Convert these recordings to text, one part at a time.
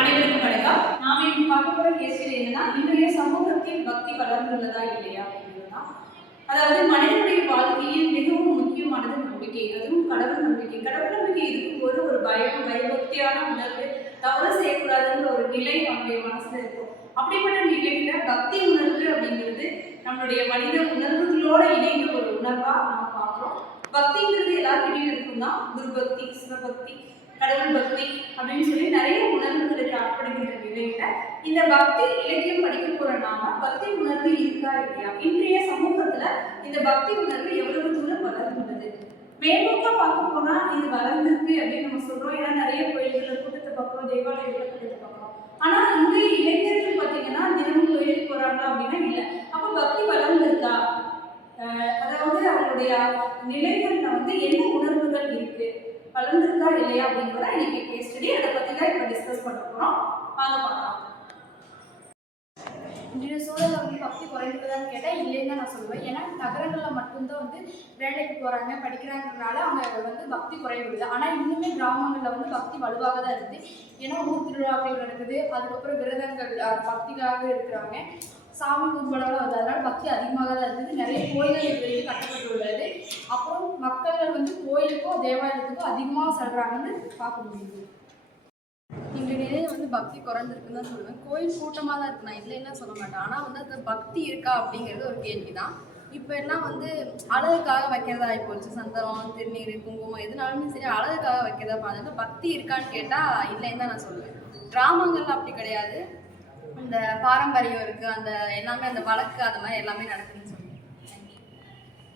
அனைவருக்கும் வணக்கம். நாம இன்னைக்கு பார்க்க போற கேள்வி என்னன்னா, இன்றைய சமூகத்தில் பக்தி வளர்ந்துள்ளதா இல்லையா அப்படிங்கிறதுதான். அதாவது மனிதனுடைய வாழ்க்கையில் மிகவும் முக்கியமானது நம்பிக்கை, அதுவும் கடவுள் நம்பிக்கை. கடவுள் நம்பிக்கை இருக்கும்போது ஒரு பயபக்தியான உணர்வு, தவறு செய்யக்கூடாதுன்ற ஒரு நிலை நம்முடைய மனசுல இருக்கும். அப்படிப்பட்ட நிலையில பக்தி உணர்வு அப்படிங்கிறது நம்மளுடைய மனித உணர்வுகளோட இணைந்த ஒரு உணர்வா நம்ம பார்க்கிறோம். பக்திங்கிறது எல்லாருக்கிட்டையும் இருக்கும்னா, குரு பக்தி, சிவபக்தி, கடவுள் பக்தி அப்படின்னு சொல்லி நிறைய உணர்வுகளுக்கு ஆட்படுகின்ற நிலையில இந்த பக்தி இலக்கியம் படிக்க போற நாம பக்தி உணர்வு இருக்கா இல்லையா, இன்றைய சமூகத்துல இந்த பக்தி உணர்வு எவ்வளவு தூரம் வளர்ந்துள்ளது? மேலோக்கா பார்க்க போனா இது வளர்ந்துருக்கு அப்படின்னு நம்ம சொல்றோம். ஏன்னா நிறைய கோயில்களை கூட்டத்தை பார்க்கிறோம், தேவாலயங்களை கூட்டத்தை பார்க்கிறோம். ஆனா இன்றைய இளைஞர்கள் பார்த்தீங்கன்னா தினமும் கோயிலுக்கு போறாங்க அப்படின்னா இல்லை. அப்ப பக்தி வளர்ந்துருக்கா? அதாவது அவங்களுடைய நிலைகள்ல என்ன உணர்வுகள் இருக்கு, வளர்ந்துருக்கா இல்லையா அப்படிங்கிறத இன்னைக்கு கேஸ் ஸ்டடி அதை பற்றி தான் இப்போ டிஸ்கஸ் பண்ண போகிறோம். வாங்க பார்க்கலாம். இன்றைய சூழலில் பக்தி குறைந்துதான்னு கேட்டால் இல்லைன்னு தான் நான் சொல்லுவேன். ஏன்னா நகரங்களில் மட்டும்தான் வேலைக்கு போகிறாங்க, படிக்கிறாங்கிறதுனால அவங்க பக்தி குறைவிடுது. ஆனால் இன்னுமே கிராமங்களில் பக்தி வலுவாக தான் இருக்குது. ஏன்னா ஊர் திருவிழாக்கள் நடக்குது, அதுக்கப்புறம் விரதங்கள் பக்திக்காக இருக்கிறாங்க, சாமி கும்பலோட வருது. அதனால பக்தி அதிகமாக தான் இருக்குது. நிறைய கோயில்கள் இது கட்டப்பட்டுள்ளது. அப்புறம் மக்கள் கோயிலுக்கோ தேவாலயத்துக்கோ அதிகமாக செல்றாங்கன்னு பார்க்க முடியுது. இன்றைய நிலையில் பக்தி குறைஞ்சிருக்குன்னு தான் சொல்லுவேன். கோயில் கூட்டமாக தான் இருக்கு, நான் இல்லைன்னா சொல்ல மாட்டேன். ஆனால் அந்த பக்தி இருக்கா அப்படிங்கிறது ஒரு கேள்வி தான். இப்போ எல்லாம் அழகுக்காக வைக்கிறதா ஆகிப்போச்சு. சந்தனம், திருநீர், குங்குமம் எதுனாலுமே சரி அழகுக்காக வைக்கிறதா பார்த்தாங்க. பக்தி இருக்கான்னு கேட்டால் இல்லைன்னு தான் நான் சொல்லுவேன். கிராமங்கள்ல அப்படி கிடையாது. அந்த பாரம்பரியம் இருக்கு, அந்த எல்லாமே அந்த வழக்கு அது மாதிரி எல்லாமே நடக்குதுன்னு சொல்லுவேன்.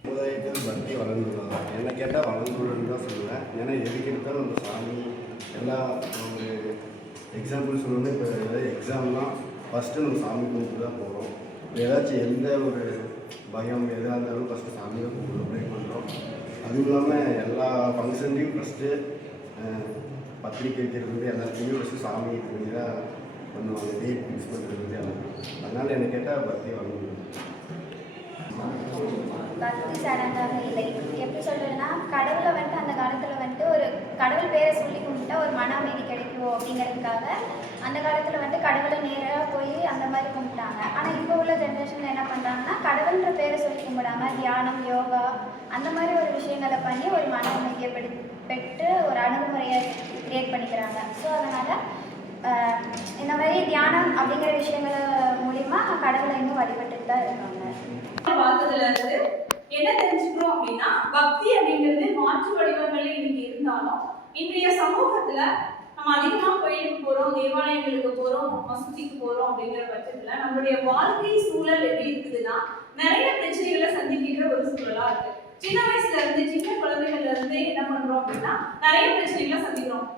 சமுதாயத்தில் பக்தி வளர்ந்துள்ளதா என்ன கேட்டால் வளர்ந்துள்ளதுன்னு தான் சொல்லுவேன். ஏன்னா எதுக்கு எடுத்தாலும் நம்ம சாமி எல்லா ஒரு எக்ஸாம்பிள் சொல்லணும்னா, இப்போ ஏதாவது எக்ஸாம்லாம் ஃபஸ்ட்டு நம்ம சாமி கும்பிட்டு தான் போகிறோம். ஏதாச்சும் எந்த ஒரு பயம் எதாக இருந்தாலும் ஃபஸ்ட்டு சாமியை கும்பிட்டு ப்ரே பண்ணுறோம். அதுவும் இல்லாமல் எல்லா ஃபங்க்ஷன்லேயும் ஃபஸ்ட்டு பத்திரிக்கை வைக்கிறது எல்லாத்தையுமே ஃபஸ்ட்டு சாமி பண்ணி தான் பண்ணுவாங்க. டேட் ஃபிக்ஸ் பண்ணுறது எல்லாம். அதனால் என்ன கேட்டால் பக்தி வளர்ந்து பக்தி சடங்காக இல்லை. எப்படி சொல்கிறதுன்னா, கடவுளை அந்த காலத்தில் ஒரு கடவுள் பேரை சொல்லி கும்பிட்டா ஒரு மன அமைதி கிடைக்கும் அப்படிங்கிறதுக்காக அந்த காலத்தில் கடவுளை நேராக போய் அந்த மாதிரி கும்பிட்டாங்க. ஆனால் இப்போ உள்ள ஜென்ரேஷனில் என்ன பண்ணுறாங்கன்னா, கடவுள்ன்ற பேரை சொல்லி கும்பிடாம தியானம், யோகா அந்த மாதிரி ஒரு விஷயங்களை பண்ணி ஒரு மன அமைதியை பெற்று ஒரு அணுகுமுறையை கிரியேட் பண்ணிக்கிறாங்க. ஸோ அதனால் இந்த மாதிரி தியானம் அப்படிங்கிற விஷயங்கள் மூலிமா கடவுளை இன்னும் வழிபட்டுட்டு தான் இருக்காங்க. பார்த்ததுல இருந்து என்ன தெரிஞ்சுக்கிறோம் அப்படின்னா, பக்தி அப்படிங்கிறது மாற்று வடிவங்கள் இன்னைக்கு இருந்தாலும் இன்றைய சமூகத்துல நம்ம அதிகமா கோயிலுக்கு போறோம், தேவாலயங்களுக்கு போறோம், மசூதிக்கு போறோம் அப்படிங்கிற பட்சத்துல நம்மளுடைய வாழ்க்கை சூழல் எப்படி இருக்குதுன்னா, நிறைய பிரச்சனைகளை சந்திக்கின்ற ஒரு சூழலா இருக்கு. சின்ன வயசுல இருந்து சின்ன குழந்தைகள்ல இருந்து என்ன பண்றோம் அப்படின்னா நிறைய பிரச்சனைகளை சந்திக்கிறோம்.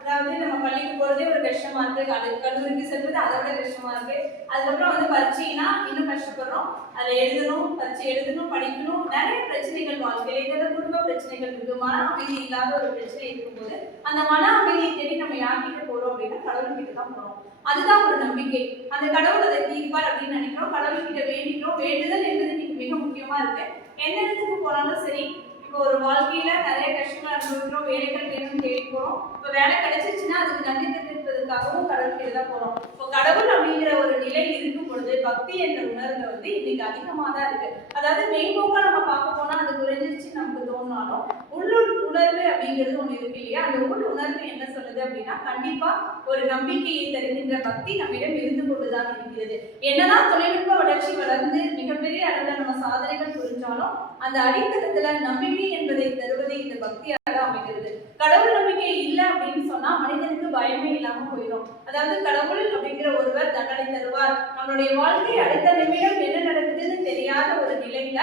அதாவது நம்ம பள்ளிக்கு போறதே ஒரு கஷ்டமா இருக்கு, கல்லூரிக்கு செல்வது அதை விட கஷ்டமா இருக்கு. அதுக்கப்புறம் பரீட்சைனா இன்னும் கஷ்டப்படுறோம். அதை எழுதணும், பரீட்சை எழுதணும், படிக்கணும், நிறைய பிரச்சனைகள் வாழ்க்கையில. ஏதாவது குடும்ப பிரச்சனைகள் இருக்கு, மன அமைதி இல்லாத ஒரு பிரச்சனை இருக்கும்போது அந்த மன அமைதியை தேடி நம்ம யார்கிட்ட போறோம் அப்படின்னா கடவுள்கிட்ட தான் போறோம். அதுதான் ஒரு நம்பிக்கை. அந்த கடவுள் அதை தீர்ப்பார் அப்படின்னு நினைக்கிறோம், கடவுள்கிட்ட வேண்டிக்கிறோம். வேண்டுதல் என்பது இன்னைக்கு மிக முக்கியமா இருக்கு. எந்த இடத்துக்கு போனாலும் சரி, இப்போ ஒரு வாழ்க்கையில நிறைய கஷ்டங்கள் அனுபவிக்கிறோம், வேலைகள் வேணும்னு தேடி போறோம். இப்போ வேலை கிடைச்சிருச்சுன்னா அதுக்கு நன்றி தெரிவிப்பதற்காகவும் கடவுள்கிட்ட தான் போறோம். இப்போ கடவுள் அப்படிங்கிற ஒரு நிலை இருக்கும் பொழுது பக்தி என்ற உணர்வு இன்னைக்கு அதிகமாக தான் இருக்கு. அதாவது மெய்நோக்கா நம்ம பார்க்க போனா அது குறைஞ்சிருச்சு நமக்கு தோணுனாலும் உள்ளூர் உணர்வு அப்படிங்கிறது ஒண்ணு இருக்கு இல்லையா? அந்த உள் உணர்வு என்ன சொல்லுது அப்படின்னா, கண்டிப்பா ஒரு நம்பிக்கையை தருகின்ற பக்தி நம்மிடம் இருந்து கொண்டுதான் இருக்கிறது. என்னதான் தொழில்நுட்ப வளர்ச்சி வளர்ந்து மிகப்பெரிய அளவில் நம்ம சாதனைகள் புரிஞ்சாலும் அந்த அடித்தளத்துல நம்பிக்கை என்பதை தருவதை இந்த பக்தியாக அமைகிறது. கடவுள் நம்பிக்கை இல்லை அப்படின்னு சொன்னா மனிதனுக்கு பயமே இல்லாம போயிடும். அதாவது கடவுள் அப்படிங்கிற ஒருவர் தண்டனை தருவார், நம்மளுடைய வாழ்க்கை அடுத்த நிமிடம் என்ன நடக்குதுன்னு தெரியாத ஒரு நிலையில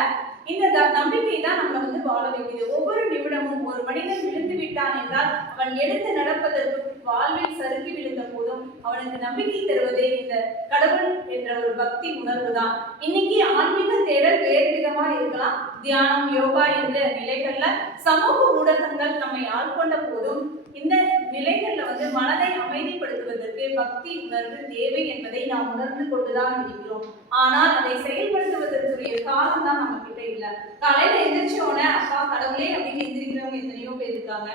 இந்த நம்பிக்கை தான் நம்மளை வாழ வைக்குது. ஒவ்வொரு நிமிடமும் ஒரு மனிதன் விழுந்து விட்டான் என்றால் அவன் எழுந்து நடப்பதற்கு வாழ்வில் சறுக்கி விழுந்த போதும் அவனுக்கு நம்பிக்கை தருவதே இந்த கடவுள் என்ற ஒரு பக்தி உணர்வு தான். இன்னைக்கு ஆன்மீக தேடல் வேறு விதமா இருக்கலாம். தியானம், யோகா என்ற நிலைகள்ல சமூக ஊடகங்கள் நம்மை ஆட்கொண்ட போதும் இந்த நிலைகள்ல மனதை அமைதிப்படுத்துவதற்கு பக்தி உணர்வு தேவை என்பதை நாம் உணர்ந்து கொண்டுதான் இருக்கிறோம். ஆனால் அதை செயல்படுத்துவதற்குரிய காலம் தான் நம்ம கிட்ட இல்ல. காலையில எந்திரிச்சோட அப்பா கடவுளே அப்படின்னு எந்திரிக்கிறவங்க எத்தனையோ பேர் இருக்காங்க.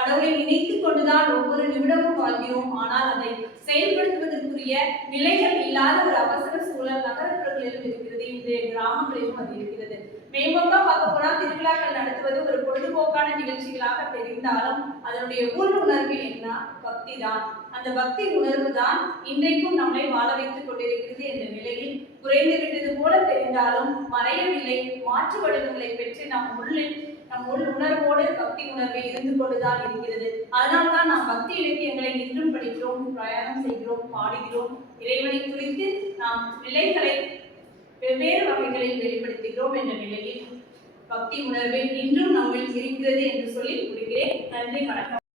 கடவுளை நினைத்துக் கொண்டுதான் ஒவ்வொரு நிமிடமும் வாழ்கிறோம். ஆனால் அதை செயல்படுத்துவதற்குரிய நிலைகள் இல்லாத ஒரு அவசர சூழல் நகரப்புறங்களிலும் இருக்கிறது, இன்றைய கிராமங்களிலும் அது இருக்கிறது. மேம்போக்கா பார்க்க போனா திருவிழாக்கள் நடத்துவது ஒரு பொழுதுபோக்கான நிகழ்ச்சிகளாக தெரிந்தாலும் அதனுடைய உள் உணர்வு என்ன? பக்தி தான். அந்த பக்தி உணர்வு தான் இன்றைக்கும் நம்மை வாழ வைத்துக் கொண்டிருக்கிறது என்ற நிலையில் குறைந்துவிட்டது போல தெரிந்தாலும் மறையவில்லை. மாற்று வடிவங்களை பெற்று நம் உள் உணர்வோடு பக்தி உணர்வை இருந்து கொண்டுதான் இருக்கிறது. அதனால்தான் நாம் பக்தி இலக்கியங்களை இன்றும் படிக்கிறோம், பிரயாணம் செய்கிறோம், பாடுகிறோம். இறைவனை குறித்து நாம் நிலைகளை வெவ்வேறு வகைகளில் வெளிப்படுத்துகிறோம் என்ற நிலையில் பக்தி உணர்வு இன்றும் நம்மில் இருக்கிறது என்று சொல்லி முடிக்கிறேன். நன்றி, வணக்கம்.